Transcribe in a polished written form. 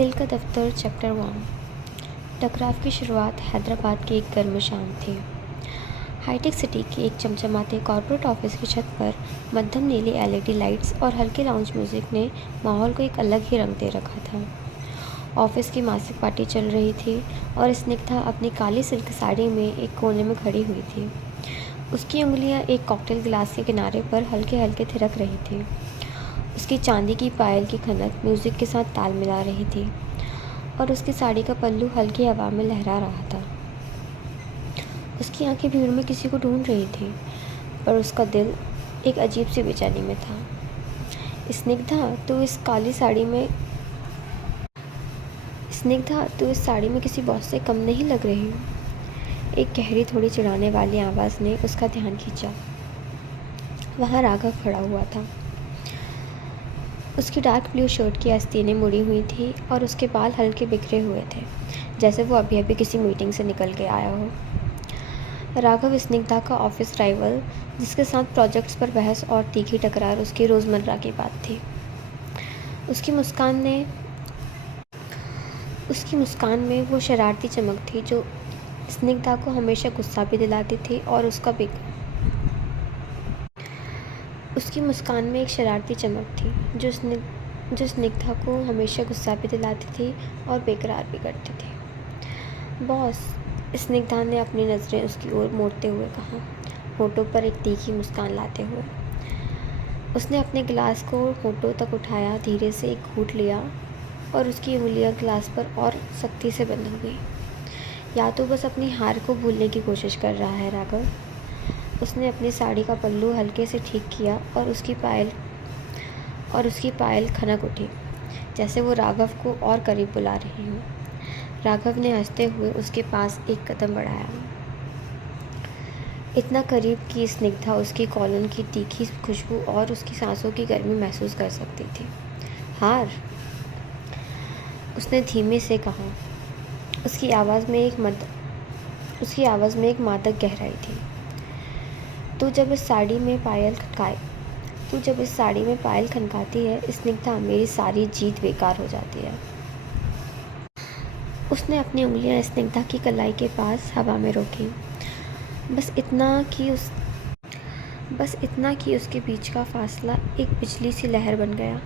दिल का दफ्तर चैप्टर 1। टकराव की शुरुआत हैदराबाद की एक गर्म शाम थी। हाईटेक सिटी के एक चमचमाते कॉर्पोरेट ऑफिस की छत पर मध्यम नीली एलईडी लाइट्स और हल्के लाउंज म्यूजिक ने माहौल को एक अलग ही रंग दे रखा था। ऑफिस की मासिक पार्टी चल रही थी और स्निग्धा अपनी काली सिल्क साड़ी में एक कोने में खड़ी हुई थी। उसकी उंगलियां एक कॉकटेल गिलास के किनारे पर हल्के हल्के थिरक रही थी। उसकी चांदी की पायल की खनक म्यूजिक के साथ ताल मिला रही थी और उसकी साड़ी का पल्लू हल्की हवा में लहरा रहा था। उसकी आंखें भीड़ में किसी को ढूंढ रही थी, पर उसका दिल एक अजीब सी बेचैनी में था। स्निग्धा, तू इस साड़ी में किसी बॉस से कम नहीं लग रही। एक गहरी, थोड़ी चिढ़ाने वाली आवाज़ ने उसका ध्यान खींचा। वहाँ राघव खड़ा हुआ था। उसकी डार्क ब्लू शर्ट की आस्तीनें मुड़ी हुई थी और उसके बाल हल्के बिखरे हुए थे, जैसे वो अभी अभी किसी मीटिंग से निकल के आया हो। राघव स्निग्धा का ऑफिस राइवल, जिसके साथ प्रोजेक्ट्स पर बहस और तीखी टकरार उसकी रोज़मर्रा की बात थी। उसकी मुस्कान में वो शरारती चमक थी जो स्निग्धा को हमेशा गुस्सा भी दिलाती थी और उसकी मुस्कान में एक शरारती चमक थी जो स्निग्धा को हमेशा गुस्सा भी दिलाती थी और बेकरार भी करती थी। बॉस, स्निग्धा ने अपनी नज़रें उसकी ओर मोड़ते हुए कहा, होठों पर एक तीखी मुस्कान लाते हुए। उसने अपने गिलास को होठों तक उठाया, धीरे से एक घूंट लिया और उसकी उंगलियां गिलास पर और सख्ती से बंद हो गई। या तो बस अपनी हार को भूलने की कोशिश कर रहा है राघव। उसने अपनी साड़ी का पल्लू हल्के से ठीक किया और उसकी पायल खनक उठी, जैसे वो राघव को और करीब बुला रही हो। राघव ने हंसते हुए उसके पास एक कदम बढ़ाया, इतना करीब कि स्निग्धा उसकी कॉलन की तीखी खुशबू और उसकी सांसों की गर्मी महसूस कर सकती थी। हार? उसने धीमे से कहा। उसकी आवाज़ में एक मादक गहराई थी। तू जब इस साड़ी में पायल खनकाती है स्निग्धा, मेरी सारी जीत बेकार हो जाती है। उसने अपनी उंगलियां स्निग्धा की कलाई के पास हवा में रोकी, बस इतना कि उसके बीच का फासला एक बिजली सी लहर बन गया।